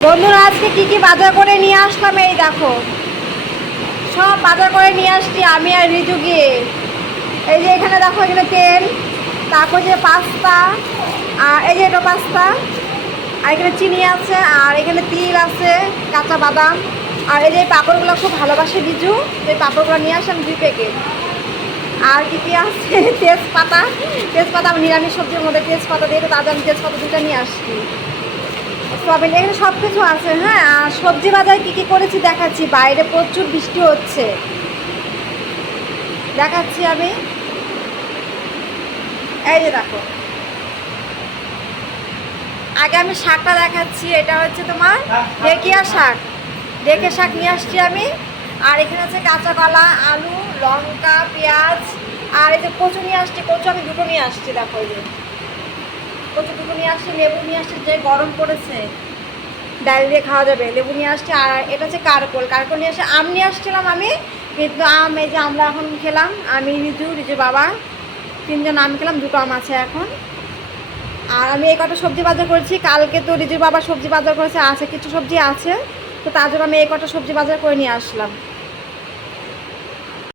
বন্ধুরা, আজকে কি কি বাজার করে নিয়ে আসলাম? এই দেখো। সব বাজার করে নিয়ে আসছি আমি আর রিজু গিয়ে। এই যে এখানে দেখো, এখানে তেল, তারপর যে পাস্তা, আর এই যে এটা পাস্তা, আর এখানে চিনি আছে, আর এখানে তিল আছে, কাঁচা বাদাম। আর এই যে পাঁপড়গুলো খুব ভালোবাসে বিজু এই পাঁপড়গুলো নিয়ে আসলাম দুই প্যাকেট। আর কি কি আছে? তেজপাতা। তেজপাতা, আমি নিরামিষ সবজির মধ্যে তেজপাতা দিয়ে তাদের আমি তেজপাতা দুটো নিয়ে আসছি। সয়াবিন এখানে সব কিছু আছে হ্যাঁ? আর সবজি বাজারে কী কী করেছি দেখাচ্ছি বাইরে প্রচুর বৃষ্টি হচ্ছে। দেখাচ্ছি আমি। এই যে দেখো। আগে আমি শাকটা দেখাচ্ছি এটা হচ্ছে তোমার ঢেকিয়া শাক। ঢেকে শাক নিয়ে আসছি আমি। আর এখানে আছে কাঁচা কলা আলু লঙ্কা পেঁয়াজ আর এই যে কচু নিয়ে আসছি কচু আমি দুটো নিয়ে আসছি দেখো এই যে। দুটো নিয়ে আসছে লেবু নিয়ে আসছে যে গরম পড়েছে, ডাল দিয়ে খাওয়া যাবে। লেবু নিয়ে আসছে, আর এটা হচ্ছে কারকোল। কারকোল নিয়ে আসছে আম নিয়ে আসছিলাম আমি, কিন্তু আম এই যে আমরা এখন খেলাম, আমি, রিজু রিজু বাবা, তিনজন আম খেলাম, দুটো আম আছে এখন। আর আমি এই কটা সবজি বাজার করেছি, কালকে তো রিজুর বাবা সবজি বাজার করেছে, আছে, কিছু সবজি আছে, তো তার জন্য আমি এই কটা সবজি বাজার করে নিয়ে আসলাম।